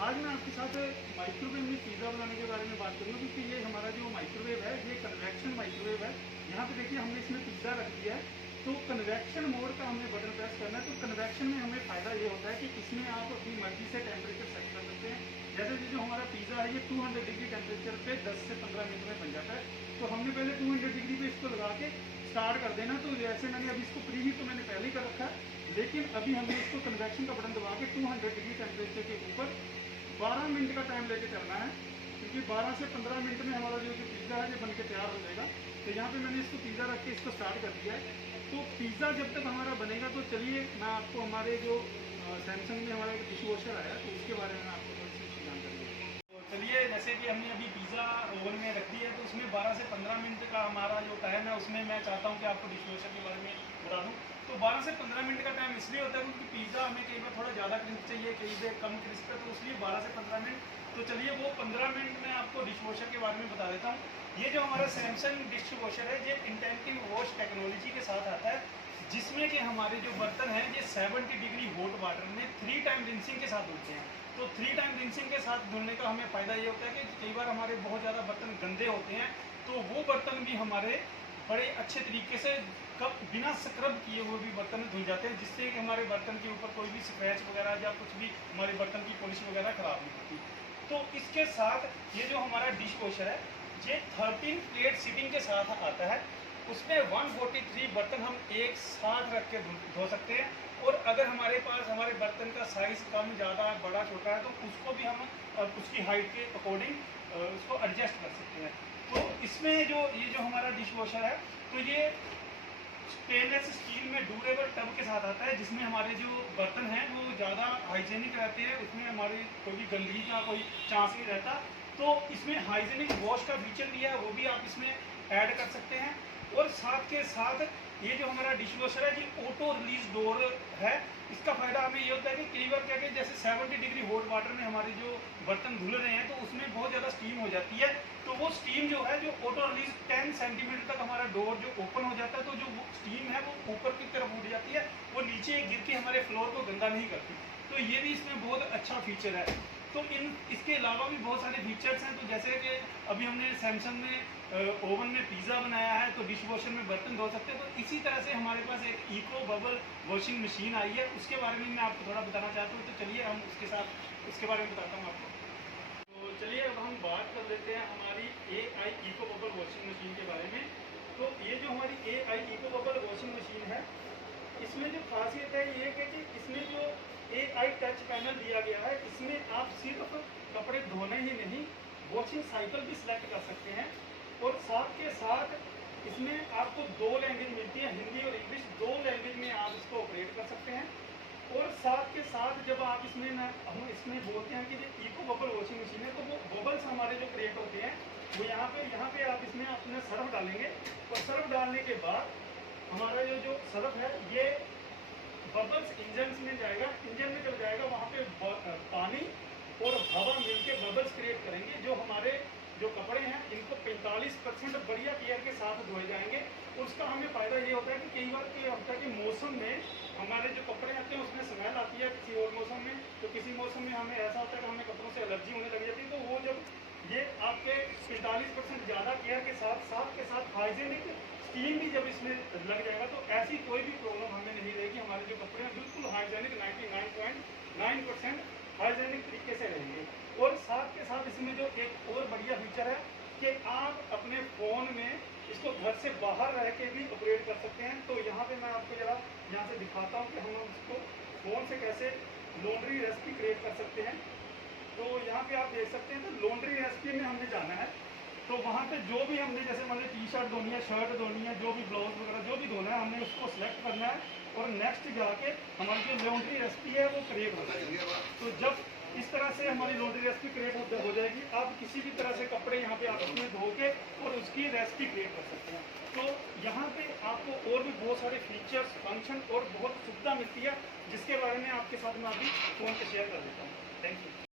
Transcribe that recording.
आज मैं आपके साथ माइक्रोवेव में पिज़्ज़ा बनाने के बारे में बात करूँगा, क्योंकि ये हमारा जो माइक्रोवेव है ये कन्वेक्शन माइक्रोवेव है। यहाँ पे देखिए हमने इसमें पिज़्ज़ा रख दिया है, तो कन्वेक्शन मोड का हमने बटन प्रेस करना है। तो कन्वेक्शन में हमें फ़ायदा ये होता है कि इसमें आप अपनी मर्जी से टेम्परेचर सेट कर सकते हैं। जैसे कि जो हमारा पिज़्ज़ा है ये 200 डिग्री टेम्परेचर पे 10 से 15 मिनट में बन जाता है। तो हमने पहले 200 डिग्री पे इसको लगा के स्टार्ट कर देना। तो जैसे मैंने अभी इसको प्री हीट तो मैंने पहले ही कर रखा है, लेकिन अभी हमने इसको कन्वेक्शन का बटन दबा के 200 डिग्री टेम्परेचर के ऊपर 12 मिनट का टाइम लेके चलना है, क्योंकि 12 से 15 मिनट में हमारा जो पिज़्ज़ा है ये बन के तैयार हो जाएगा। तो यहाँ पे मैंने इसको पिज़्ज़ा रख के इसको स्टार्ट कर दिया है। तो पिज़्ज़ा जब तक हमारा बनेगा, तो चलिए मैं आपको हमारे जो सैमसंग में हमारा एक डिश वॉशर आया तो उसके बारे में मैं आपको थोड़ी सी जानकारी दूँ। तो चलिए, जैसे कि हमने अभी पिज़्ज़ा ओवन में रख दिया है, तो उसमें 12 से 15 मिनट का हमारा जो टाइम है उसमें मैं चाहता हूँ कि आपको डिश वॉशर के बारे में बता दूँ। तो 12 से 15 मिनट का टाइम इसलिए होता है क्योंकि पिज़्ज़ा हमें कई बार थोड़ा ज़्यादा क्रिस्प चाहिए, कई बार कम क्रिस्प है, तो इसलिए 12 से 15 मिनट। तो चलिए वो 15 मिनट में आपको डिश वॉशर के बारे में बता देता हूँ। ये जो हमारा सैमसंग डिश वॉशर है ये इंटेंसिव वॉश टेक्नोलॉजी के साथ आता है, जिसमें कि हमारे जो बर्तन हैं ये 70 डिग्री हॉट वाटर में 3 टाइम रिंसिंग के साथ धुलते हैं। तो 3 टाइम रिंसिंग के साथ धुलने का हमें फ़ायदा ये होता है कि कई बार हमारे बहुत ज़्यादा बर्तन गंदे होते हैं, तो वो बर्तन भी हमारे बड़े अच्छे तरीके से कब बिना स्क्रब किए हुए भी बर्तन धुल जाते हैं, जिससे कि हमारे बर्तन के ऊपर कोई भी स्क्रैच वगैरह या कुछ भी हमारे बर्तन की पॉलिश वगैरह ख़राब नहीं होती। तो इसके साथ ये जो हमारा डिश वॉशर है ये 13 प्लेट सीटिंग के साथ आता है। उसमें 143 बर्तन हम एक साथ रख के धो सकते हैं, और अगर हमारे पास हमारे बर्तन का साइज़ कम ज़्यादा बड़ा छोटा है तो उसको भी हम उसकी हाइट के अकॉर्डिंग उसको एडजस्ट कर सकते हैं। तो इसमें ये जो हमारा डिश वॉशर है तो ये स्टेनलेस स्टील में ड्यूरेबल टब के साथ आता है, जिसमें हमारे जो बर्तन हैं वो ज़्यादा हाइजीनिक रहते हैं, उसमें हमारी कोई भी गंदगी का कोई चांस नहीं रहता। तो इसमें हाइजीनिक वॉश का फीचर दिया है, वो भी आप इसमें ऐड कर सकते हैं। और साथ के साथ ये जो हमारा डिश वॉशर है ये ऑटो रिलीज डोर है। इसका फ़ायदा हमें ये होता है कि कई बार क्या कि जैसे 70 डिग्री हॉट वाटर में हमारे जो बर्तन धुल रहे हैं तो उसमें बहुत ज़्यादा स्टीम हो जाती है, तो वो स्टीम जो है जो ऑटो रिलीज 10 सेंटीमीटर तक हमारा डोर जो ओपन हो जाता है, तो जो स्टीम है वो ऊपर की तरफ उठ जाती है, वो नीचे गिर के हमारे फ्लोर को गंदा नहीं करती। तो ये भी इसमें बहुत अच्छा फीचर है। तो इसके अलावा भी बहुत सारे फीचर्स हैं। तो जैसे कि अभी हमने सैमसंग में ओवन में पिज़्ज़ा बनाया है, तो डिश वॉशर में बर्तन धो सकते हैं। तो इसी तरह से हमारे पास एक इको बबल वॉशिंग मशीन आई है, उसके बारे में मैं आपको थोड़ा बताना चाहता हूँ। तो चलिए हम उसके बारे में बताता हूँ आपको। तो चलिए अब हम बात कर लेते हैं हमारी AI eco bubble washing machine के बारे में। तो ये जो हमारी AI eco bubble washing machine है, इसमें जो खासियत है ये है कि इसमें जो AI टच पैनल दिया गया है, इसमें आप सिर्फ कपड़े धोने ही नहीं, वॉशिंग साइकिल भी सिलेक्ट कर सकते हैं। और साथ के साथ इसमें आपको 2 लैंग्वेज मिलती है, हिंदी और इंग्लिश, 2 लैंग्वेज में आप इसको ऑपरेट कर सकते हैं। और साथ के साथ जब आप हम इसमें बोलते हैं कि ये इको बबल वॉशिंग मशीन है, तो वो बबल्स हमारे जो क्रिएट होते हैं वो यहाँ पे आप इसमें अपने सर्फ डालेंगे, और सर्फ डालने के बाद हमारा जो सर्फ है ये बबल्स इंजन में जाएगा, इंजन में जब जाएगा वहाँ पे पानी और हवा मिलके बबल्स क्रिएट करेंगे, जो हमारे जो कपड़े हैं इनको 45% बढ़िया केयर के साथ धोए जाएंगे। और उसका हमें फ़ायदा ये होता है कि कई बार क्या होता है कि मौसम में हमारे जो कपड़े आते हैं उसमें स्मेल आती है किसी और मौसम में, तो किसी मौसम में हमें ऐसा होता है कि हमें कपड़ों से एलर्जी होने लग जाती है। तो वो जब ये आपके 45% ज़्यादा केयर के साथ हाइजीनिक स्टीम भी जब इसमें लग जाएगा, तो ऐसी कोई भी प्रॉब्लम हमें नहीं रहेगी। हमारे जो कपड़े हैं बिल्कुल हाइजीनिक 99.9% हाइजीनिक तरीके से रहेंगे। और साथ के साथ इसमें जो एक और बढ़िया फीचर है कि आप अपने फ़ोन में इसको घर से बाहर रह के भी ऑपरेट कर सकते हैं। तो यहाँ पे मैं आपको ज़रा यहाँ से दिखाता हूँ कि हम उसको फ़ोन से कैसे लॉन्ड्री रेसिपी क्रिएट कर सकते हैं। तो यहाँ पे आप देख सकते हैं, तो लॉन्ड्री रेसिपी में हमने जाना है, तो वहाँ पे जो भी हमने जैसे मान लीजिए टी-शर्ट धोनी है, शर्ट धोनी है, जो भी ब्लाउज वगैरह जो भी धोना है, हमने उसको सिलेक्ट करना है, और नेक्स्ट जाके हमारी जो लॉन्ड्री रेसिपी है वो क्रिएट हो जाएगी। तो जब इस तरह से हमारी लॉन्ड्री रेसिपी क्रिएट हो जाएगी, आप किसी भी तरह से कपड़े यहाँ पे आप उसमें धो के और उसकी रेसिपी क्रिएट कर सकते हैं। तो यहाँ पे आपको और भी बहुत सारे फीचर्स, फंक्शन और बहुत सुविधा मिलती है, जिसके बारे में आपके साथ मैं अभी फ़ोन पे शेयर कर देता हूँ। Thank you.